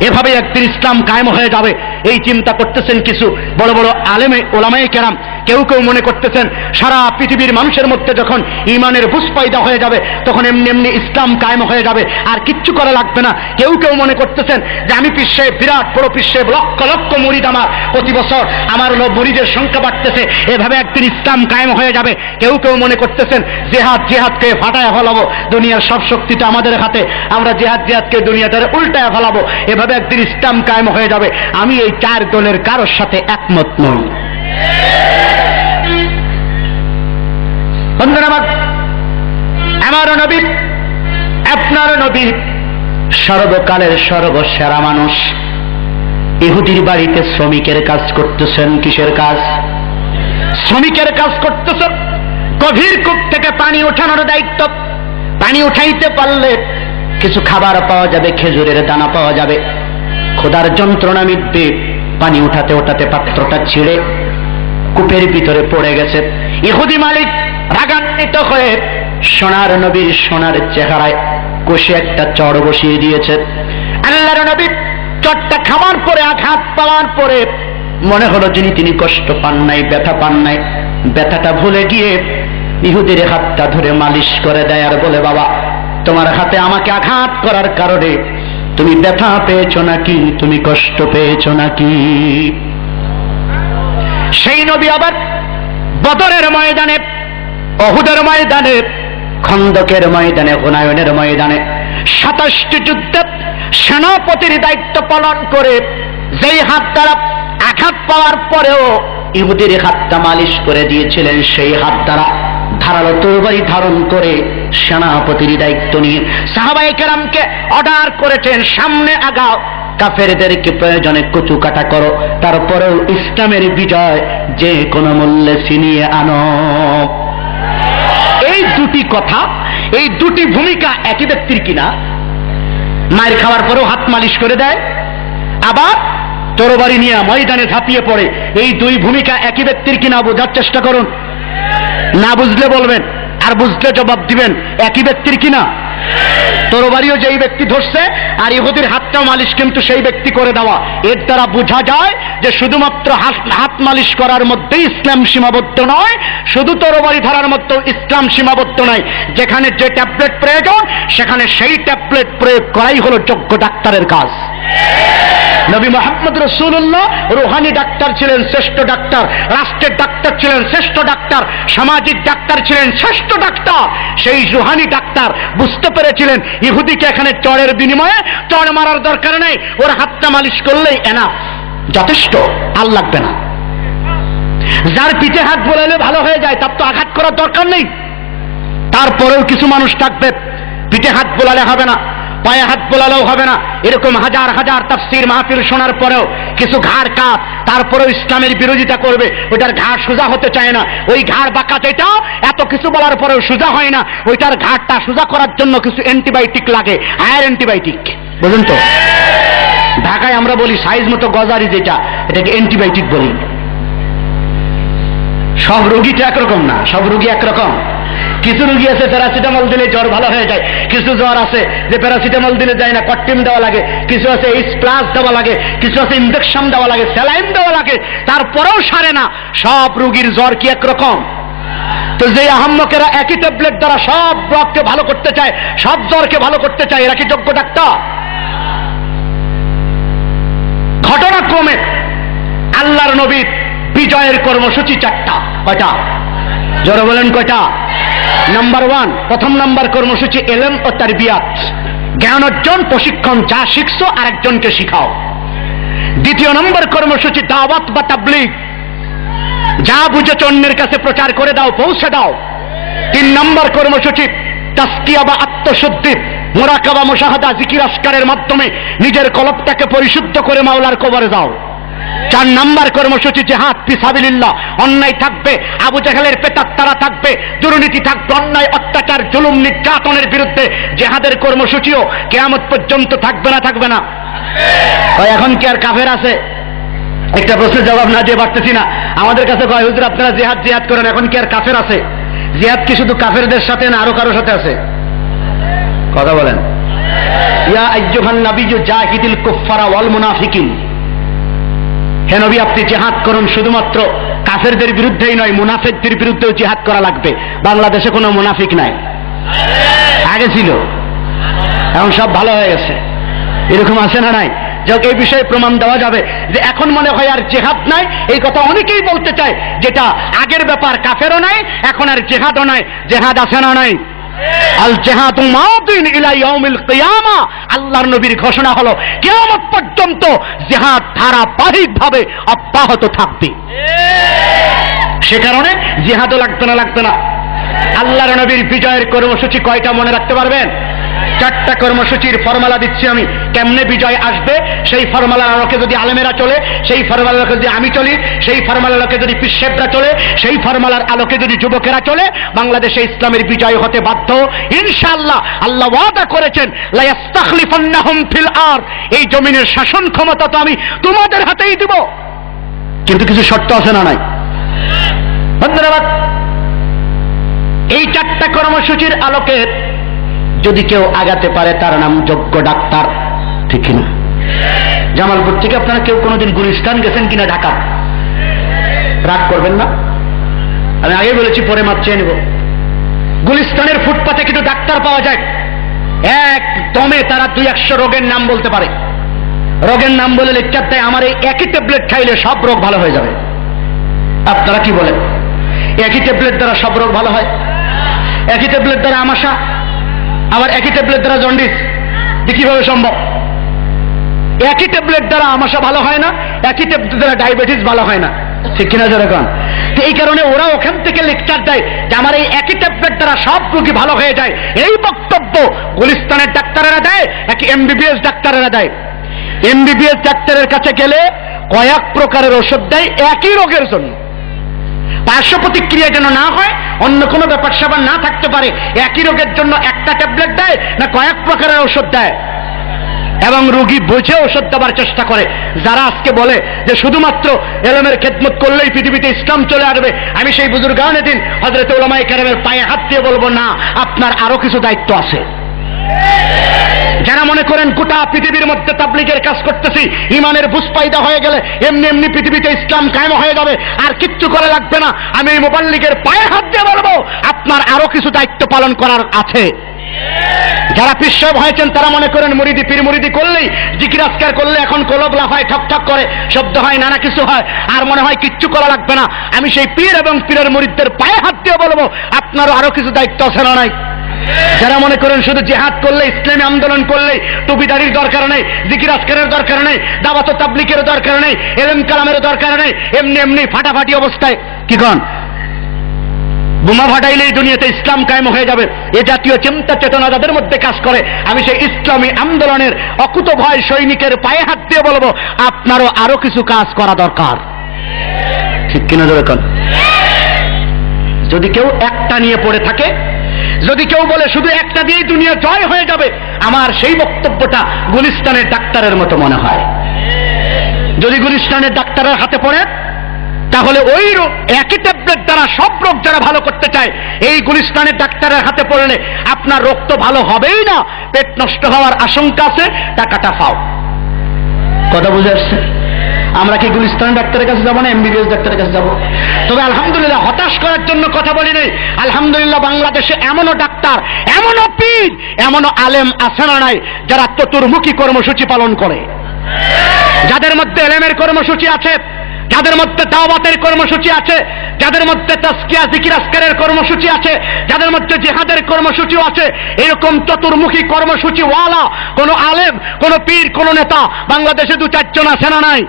এভাবে একদিন ইসলাম কায়েম হয়ে যাবে। এই চিন্তা করতেছেন কিছু বড় বড় আলেমে ওলামাই কেরাম। কেউ কেউ মনে করতেছেন, সারা পৃথিবীর মানুষের মধ্যে যখন ইমানের বুঝ পয়দা হয়ে যাবে, তখন এমনি এমনি ইসলাম কায়েম হয়ে যাবে। আর কিচ্ছু করা লাগবে না। কেউ কেউ মনে করতেছেন যে, আমি বিশ্বে বিরাট বড় বিশ্বে লক্ষ লক্ষ মুরিদ আমার প্রতি বছর আমার মুরিদের সংখ্যা বাড়তেছে। এভাবে একদিন ইসলাম কায়েম হয়ে যাবে। কেউ কেউ মনে করতেছেন, জেহাদ, জেহাদকে ফাটায় ফেলাবো। দুনিয়ার সব শক্তিটা আমাদের হাতে। আমরা জেহাদ, জেহাদকে দুনিয়াটারে উল্টায় ফেলাবো। এভাবে একদিন ইসলাম কায়েম হয়ে যাবে। আমি এই চার দলের কারোর সাথে একমত নই। আমার নবী আপনার নবী, সর্বকালের সর্বসেরা মানুষ। ইহুদির বাড়িতে শ্রমিকের কাজ করতেছেন, কিসের কাজ? শ্রমিকের কাজ করতেছেন। গভীর কূপ থেকে পানি ওঠানোর দায়িত্ব। পানি উঠাইতে পারলে কিছু খাবার পাওয়া যাবে, খেজুরের দানা পাওয়া যাবে। খোদার যন্ত্রণা মিটবে, পানি উঠাতে ওঠাতে পাত্রটা ছিঁড়ে কূপের ভিতরে পড়ে গেছে। ইহুদি মালিক রাগান্বিত হয়ে সোনার নবীর সোনার চেহারায় কষে একটা চড় বসিয়ে দিয়েছে। আল্লাহর নবী চটটা খাওয়ার পরে, আঘাত পাওয়ার পরে মনে হলো যিনি তিনি কষ্ট পান নাই, ব্যথা পান নাই। ব্যথাটা ভুলে গিয়ে ইহুদের হাতটা ধরে মালিশ করে দেয় আর বলে, বাবা তোমার হাতে আমাকে আঘাত করার কারণে তুমি ব্যথা পেয়েছ নাকি? তুমি কষ্ট পেয়েছ নাকি? সেই নবী আবার বদরের ময়দানে, অহুদের ময়দানে, খন্দকের ময়দানে, হুনায়নের ময়দানে সাতাশটি যুদ্ধে সেনাপতির দায়িত্ব পালন করে যেই হাত দ্বারা আঘাত পাওয়ার পরেও ইহুদির হাতটা মালিশ করে দিয়েছিলেন, সেই হাত দ্বারা ধারালো তরবারি ধারণ করে সেনাপতির দায়িত্ব নিয়ে সাহাবাই কেরামকে অর্ডার করেছেন, সামনে আগাও। কাফেরদেরকে প্রয়োজনে কচু কাটা করো। তারপরেও ইসলামের বিজয় যে কোনো মূল্যে ছিনিয়ে আনো। এই দুটি কথা, এই দুটি ভূমিকা একই ব্যক্তির কিনা, মায়ের খাওয়ার পরেও হাত মালিশ করে দেয়। আবার তরবারি নিয়ে ময়দানে ঝাঁপিয়ে পড়ে। এই দুই ভূমিকা একই ব্যক্তির কিনা বোঝার চেষ্টা করুন। না বুঝলে বলবেন, আর বুঝলে জবাব দিবেন, একই ব্যক্তির কিনা? তরবারিও যেই ব্যক্তি ধরছে, আর ইহুদির হাতটাও মালিশ কিন্তু সেই ব্যক্তি করে দেওয়া। এর দ্বারা বোঝা যায় যে শুধুমাত্র হাত মালিশ করার মধ্যেই ইসলাম সীমাবদ্ধ নয়, শুধু তরবারি ধরার মধ্যেও ইসলাম সীমাবদ্ধ নয়। যেখানে যে ট্যাবলেট প্রয়োজন, সেখানে সেই ট্যাবলেট প্রয়োগ করাই হলো যোগ্য ডাক্তারের কাজ। নবী মোহাম্মদ রসুল্লাহ রুহানি ডাক্তার ছিলেন, শ্রেষ্ঠ ডাক্তার, রাষ্ট্রের ডাক্তার ছিলেন, শ্রেষ্ঠ ডাক্তার, সামাজিক ডাক্তার ছিলেন, শ্রেষ্ঠ ডাক্তার। সেই রুহানি ডাক্তার বুঝতে পেরেছিলেন, ইহুদিকে এখানে চড়ের বিনিময়ে চড় মারার দরকার নেই, ওর হাতটা মালিশ করলেই এনা যথেষ্ট, আর লাগবে না। যার পিঠে হাত বোলালে ভালো হয়ে যায়, তার তো আঘাত করার দরকার নেই। তারপরেও কিছু মানুষ থাকবে, পিঠে হাত বোলালে হবে না। পায়ে হাত বোলালেও হবে না। এরকম হাজার হাজার তাফসির মাহফিল শোনার পরেও কিছু ঘাড় কাত তারপরেও ইসলামের বিরোধিতা করবে, ওইটার ঘাড় সোজা হতে চায় না। ওই ঘাড় বাঁকা যেটা, এত কিছু বলার পরেও সোজা হয় না। ওইটার ঘাড়টা সোজা করার জন্য কিছু অ্যান্টিবায়োটিক লাগে, হায়ার অ্যান্টিবায়োটিক। বুঝুন তো? ঢাকায় আমরা বলি সাইজ মতো গজারি যেটা, এটাকে অ্যান্টিবায়োটিক বলি। সব রোগী তো একরকম না, সব রোগী একরকম। কিছু রুগী আছে, প্যারাসিটামল দিলে জ্বর ভালো হয়ে যায়। কিছু জ্বর আছে যে প্যারাসিটামল দিলে যায় না, কট্টিম দেওয়া লাগে। কিছু আছে এইচ প্লাস দেওয়া লাগে, কিছু আছে ইঞ্জেকশন দেওয়া লাগে স্যালাইন দেওয়া লাগে, তারপরেও সারে না। সব রুগীর জ্বর কি একরকম? তো যে আহম্মকেরা একই ট্যাবলেট দ্বারা সব রোগকে ভালো করতে চায়, সব জ্বরকে ভালো করতে চায়, এরা কি যোগ্য ডাক্তার? ঘটনাক্রমে আল্লাহর নবীর বিজয়ের কর্মসূচি চারটা, কয়টা? জোরে বলেন কয়টা? নাম্বার ওয়ান প্রথম নাম্বার কর্মসূচি এলেম ও তার বিয়াত জ্ঞান অর্জন, প্রশিক্ষণ, যা শিখছো, আরেকজনকে শিখাও। দ্বিতীয় নম্বর কর্মসূচি, দাওয়াত বা তাবলিগ। যা বুঝেছ অন্যের কাছে প্রচার করে দাও, পৌঁছে দাও। তিন নম্বর কর্মসূচি, তাস্কিয়া বা আত্মশুদ্ধি। মোরাকাবা, মোশাহাদা, জিকির, আসকারের মাধ্যমে নিজের কলপটাকে পরিশুদ্ধ করে মাওলার কবরে দাও। চার নাম্বার কর্মসূচি জেহাদ পিসাবিল্লাহ অন্যায় থাকবে, আবু জাহেলের পেতার তারা থাকবে, দুর্নীতি থাকবে, অন্যায়, অত্যাচার, জুলুম, নির্যাতনের বিরুদ্ধে জেহাদের কর্মসূচিও কেয়ামত পর্যন্ত থাকবে না থাকবে না। এখন কি আর কাফের আছে? একটা প্রশ্নের জবাব না দিয়ে পারতেছি না। আমাদের কাছে কয়, হুজুর, আপনারা জেহাদ জেহাদ করেন, এখন কি আর কাফের আছে? জেহাদ কি শুধু কাফেরদের সাথে না আরও কারোর সাথে আছে? কথা বলেন। ইয়া আইয়ুহান নাবিয়্যু জাহিদিল কুফফারা ওয়াল মুনাফিকিন। হে নবী, আপনি জেহাদ করুন, শুধুমাত্র কাফেরদের বিরুদ্ধেই নয়, মুনাফিকদের বিরুদ্ধেও জিহাদ করা লাগবে। বাংলাদেশে কোনো মুনাফিক নাই। আগে ছিল। এখন সব ভালো হয়ে গেছে। এরকম আছে না নাই? যাক, এই বিষয়ে প্রমাণ দেওয়া যাবে যে এখন মনে হয় আর জেহাদ নাই। এই কথা অনেকেই বলতে চায়, যেটা আগের ব্যাপার কাফেরও নাই, এখন আর জেহাদও নাই। জেহাদ আছে না নাই? আল্লাহর নবীর ঘোষণা হলো কেমন পর্যন্ত জেহাদ ধারাবাহিক ভাবে অব্যাহত থাকবে। সে কারণে জেহাদও লাগতো না লাগতো না। আল্লাহর নবীর বিজয়ের কর্মসূচি কয়টা মনে রাখতে পারবেন? চারটা কর্মসূচির ফর্মালা দিচ্ছি আমি। কেমনে বিজয় আসবে? সেই ফর্মালার আলোকে যদি আলেমেরা চলে, সেই ফর্মালার আলোকে যদি আমি চলি, সেই ফর্মালার আলোকে যদি পিসেবরা চলে, সেই ফর্মালার আলোকে যদি যুবকেরা চলে, বাংলাদেশে ইসলামের বিজয় হতে বাধ্য। ইনশাআল্লাহ আল্লাহ ওয়াদা করেছেন, লায়াস্তাখলিফান্নাহুম ফিল আর। এই জমিনের শাসন ক্ষমতা তো আমি তোমাদের হাতেই দিব। কিন্তু কিছু শর্ত আছে না নাই? ধন্যবাদ এই চারটা কর্মসূচির আলোকে যদি কেউ আগাতে পারে, তার নাম যোগ্য ডাক্তার। ঠিক কিনা? জামালপুর থেকে আপনারা কেউ কোনোদিন গুলিস্তান গেছেন কিনা ঢাকা রাগ করবেন না। আমি আগে বলেছি, পরে মাপ চেয়ে নেব। গুলিস্তানের ফুটপাতে কিন্তু ডাক্তার পাওয়া যায়। এক দমে তারা দুই একশো রোগের নাম বলতে পারে। রোগের নাম বলে লেকচার দেয়, আমার এই একই ট্যাবলেট খাইলে সব রোগ ভালো হয়ে যাবে। আপনারা কি বলেন? একই ট্যাবলেট দ্বারা সব রোগ ভালো হয়? একই ট্যাবলেট দ্বারা আমাশা আবার একই ট্যাবলেট দ্বারা জন্ডিস এ কীভাবে সম্ভব? একই ট্যাবলেট দ্বারা আমাশা ভালো হয় না, একই ট্যাবলেট দ্বারা ডায়াবেটিস ভালো হয় না। ঠিক কিনা যেরকম তো এই কারণে ওরা ওখান থেকে লেকচার দেয় যে আমার এই একই ট্যাবলেট দ্বারা সব রোগী ভালো হয়ে যায়। এই বক্তব্য গুলিস্তানের ডাক্তারেরা দেয় এক এমবিবিএস ডাক্তারেরা দেয়? এমবিবিএস ডাক্তারের কাছে গেলে কয়েক প্রকারের ওষুধ দেয় একই রোগের জন্য। পার্শ্ব প্রতিক্রিয়া যেন না হয়, অন্য কোনো ব্যাপার স্যাপার না থাকতে পারে। একই রোগের জন্য একটা ট্যাবলেট দেয় না কয়েক প্রকারের ওষুধ দেয়। এবং রুগী বুঝে ওষুধ দেওয়ার চেষ্টা করে। যারা আজকে বলে যে শুধুমাত্র এলমের খেদমত করলেই পৃথিবীতে ইসলাম চলে আসবে, আমি সেই বুজুর্গানে দিন হজরত ওলামাই কারামের পায়ে হাত দিয়ে বলব, না, আপনার আরও কিছু দায়িত্ব আছে। গোটা পৃথিবীর মধ্যে তাবলিগের কাজ করতেছি, ইমানের বুঝপাইদা হয়ে গেলে এমনি এমনি পৃথিবীতে ইসলাম কায়েম হয়ে যাবে, আর কিচ্ছু করে লাগবে না। আমি এই মোবাল্লিগের পায়ে হাত দিয়ে বলব, আপনার আরও কিছু দায়িত্ব পালন করার আছে। যারা পিসব হয়েছেন, তারা মনে করেন মুরিদি পীর মুরিদি করলেই জিকির আজকার করলে এখন কলব লাফায় ঠক ঠক করে, শব্দ হয়, নানা কিছু হয়, আর মনে হয় কিচ্ছু করা লাগবে না। আমি সেই পীর এবং পীরের মুরিদদের পায়ে হাত দিয়ে বলব, আপনারও আরও কিছু দায়িত্ব আছে না নাই? যারা মনে করেন শুধু জেহাদ করলে, ইসলামী আন্দোলন করলে টুপিদারির দরকার নেই, জিকির আজকারের দরকার নেই, দাওয়াত তাবলিকের দরকার নেই এলএম কালামের দরকার নেই, এমনি এমনি ফাটাফাটি অবস্থায় কি কন? বোমা ফাটাইলেই দুনিয়াতে ইসলাম কায়েম হয়ে যাবে। এ জাতীয় চিন্তা চেতনা যাদের মধ্যে কাজ করে, আমি সেই ইসলামী আন্দোলনের অকুত ভয় সৈনিকের পায়ে হাত দিয়ে বলব, আপনারও আরও কিছু কাজ করা দরকার। ঠিক কিনা? যদি কেউ একটা নিয়ে পড়ে থাকে যদি কেউ বলে শুধু একটা দিয়েই দুনিয়া জয় হয়ে যাবে, আমার সেই বক্তব্যটা গুলিস্তানের ডাক্তারের মতো মনে হয়। যদি গুলিস্তানের ডাক্তারের হাতে পড়ে, তাহলে ওই রোগ, একই ট্যাবলেট দ্বারা সব রোগ যারা ভালো করতে চায়, এই গুলিস্তানের ডাক্তারের হাতে পড়লে আপনার রোগ তো ভালো হবেই না, পেট নষ্ট হওয়ার আশঙ্কা আছে, টাকাটা পাও। কথা বুঝে আসছে? আমরা কি গুলিস্তান ডাক্তারের কাছে যাব না এমবিবিএস ডাক্তারের কাছে যাব? তবে আলহামদুলিল্লাহ হতাশ করার জন্য কথা বলি নাই। আলহামদুলিল্লাহ বাংলাদেশে এমনও ডাক্তার, এমনও পীর, এমনও আলেম আছে না নাই যারা চতুর্মুখী কর্মসূচি পালন করে। যাদের মধ্যে এলেমের কর্মসূচি আছে, যাদের মধ্যে দাওয়াতের কর্মসূচি আছে, যাদের মধ্যে তাস্কিয়া জিকির আসকারের কর্মসূচি আছে, যাদের মধ্যে জেহাদের কর্মসূচিও আছে, এরকম চতুর্মুখী কর্মসূচি ওয়ালা কোন আলেম, কোন পীর, কোন নেতা বাংলাদেশে দু চারজন আছে না নাই?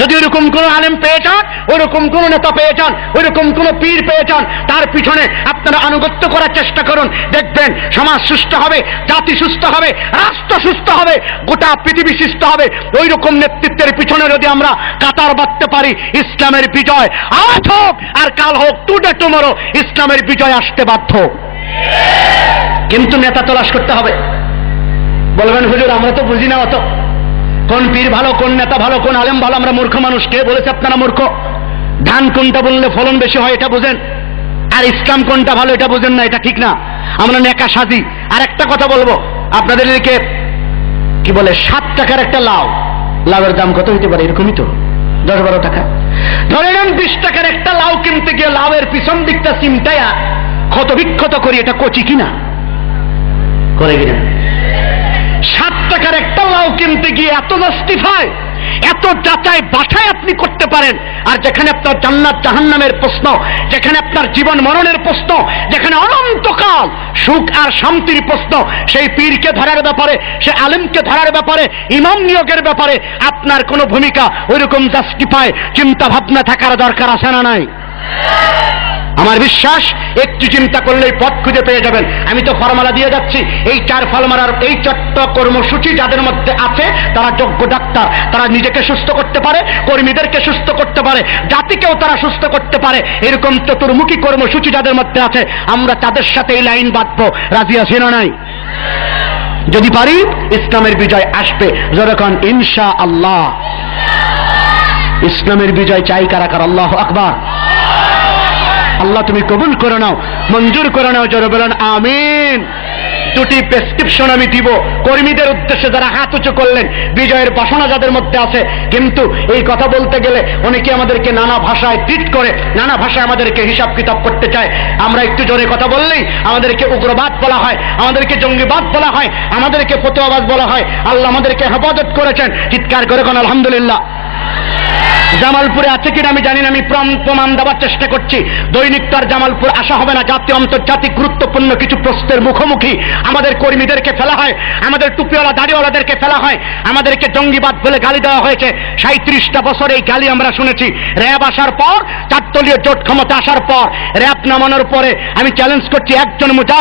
যদি ওরকম কোন আলেম পেয়ে যান ওরকম কোন নেতা পেয়ে যান, ওইরকম কোন পীর পেয়ে যান, তার পিছনে আপনারা আনুগত্য করার চেষ্টা করুন। দেখবেন সমাজ সুস্থ হবে, জাতি সুস্থ হবে, রাষ্ট্র সুস্থ হবে, গোটা পৃথিবী সুস্থ হবে। ওই রকম নেতৃত্বের পিছনে যদি আমরা কাতার বাঁধতে পারি, ইসলামের বিজয় আজ হোক আর কাল হোক, টুডে টুমোরো ইসলামের বিজয় আসতে বাধ্য। কিন্তু নেতা তলাশ করতে হবে। বলবেন, হুজুর, আমরা তো বুঝি না অত। কোন পীর ভালো, কোন নেতা ভালো, কোন আলেম ভালো, আমরা মূর্খ মানুষ। কে বলেছে আপনারা মূর্খ? ধান কোনটা বললে ফলন বেশি হয় এটা বোঝেন? আর ইসলাম কোনটা ভালো এটা বোঝেন না, এটা ঠিক না। আমরা নেকা সাজি। আর একটা কথা বলব, আপনাদের এদিকে কি বলে, সাত টাকার একটা লাউ। লাউয়ের দাম কত হইতে পারে এরকমই তো? দশ বারো টাকা। ধরে নেন বিশ টাকার একটা লাউ কিনতে গিয়ে লাউয়ের পিছন দিকটা চিমটায়া ক্ষত বিক্ষত করি, এটা কচি কিনা? করে কিনা? টাকার একটা লাউ কিনতে গিয়ে এত জাস্টিফাই এত যাচাই বাছাই আপনি করতে পারেন, আর যেখানে আপনার জান্নাত জাহান্নামের প্রশ্ন, যেখানে আপনার জীবন মরণের প্রশ্ন, যেখানে অনন্তকাল সুখ আর শান্তির প্রশ্ন, সেই পীরকে ধরার ব্যাপারে, সে আলেমকে ধরার ব্যাপারে, ইমাম নিয়োগের ব্যাপারে আপনার কোনো ভূমিকা ওইরকম জাস্টিফাই চিন্তা ভাবনা থাকার দরকার আছে না নাই? আমার বিশ্বাস, একটু চিন্তা করলেই পথ খুঁজে পেয়ে যাবেন। আমি তো ফর্মালা দিয়ে যাচ্ছি। এই চার ফলমালার এই চট্ট কর্মসূচি যাদের মধ্যে আছে, তারা যোগ্য ডাক্তার, তারা নিজেকে সুস্থ করতে পারে, কর্মীদেরকে সুস্থ করতে পারে, জাতিকেও তারা সুস্থ করতে পারে। এরকম চতুর্মুখী কর্মসূচি যাদের মধ্যে আছে, আমরা তাদের সাথে এই লাইন বাঁধবো। রাজি আছি না নাই? যদি পারি, ইসলামের বিজয় আসবে। যখন ইনশা আল্লাহ ইসলামের বিজয় চাই কারা কার? আল্লাহ আকবার। আল্লাহ তুমি কবুল করে নাও, মঞ্জুর করে নাও, জোরে বলেন, আমিন। দুটি প্রেসক্রিপশন আমি দিব। কর্মীদের উদ্দেশ্যে যারা হাত উঁচু করলেন, বিজয়ের বাসনা যাদের মধ্যে আছে, কিন্তু এই কথা বলতে গেলে অনেকে আমাদেরকে নানা ভাষায় ট্রিট করে, নানা ভাষায় আমাদেরকে হিসাব কিতাব করতে চায়। আমরা একটু জোরে কথা বললেই আমাদেরকে উগ্রবাদ বলা হয়, আমাদেরকে জঙ্গিবাদ বলা হয়, আমাদেরকে ফতোয়াবাদ বলা হয়। আল্লাহ আমাদেরকে হেফাজত করেছেন। চিৎকার করে কোন আলহামদুলিল্লাহ। জামালপুরে আছে কিনা আমি জানি না, আমি প্রম- প্রমাণ দেওয়ার চেষ্টা করছি। দৈনিক তার জামালপুর আসা হবে না জাতীয় আন্তর্জাতিক গুরুত্বপূর্ণ কিছু প্রশ্নের মুখোমুখি। আমাদের কর্মীদেরকে ফেলা হয়, আমাদের টুপিওয়ালা, দাড়িওয়ালাদেরকে ফেলা হয়, আমাদেরকে জঙ্গিবাদ বলে গালি দেওয়া হয়েছে। সাঁত্রিশটা বছর এই গালি আমরা শুনেছি। র্যাব আসার পর, চারতলীয় জোট ক্ষমতা আসার পর, র্যাব নামানোর পরে আমি চ্যালেঞ্জ করছি একজন মুজা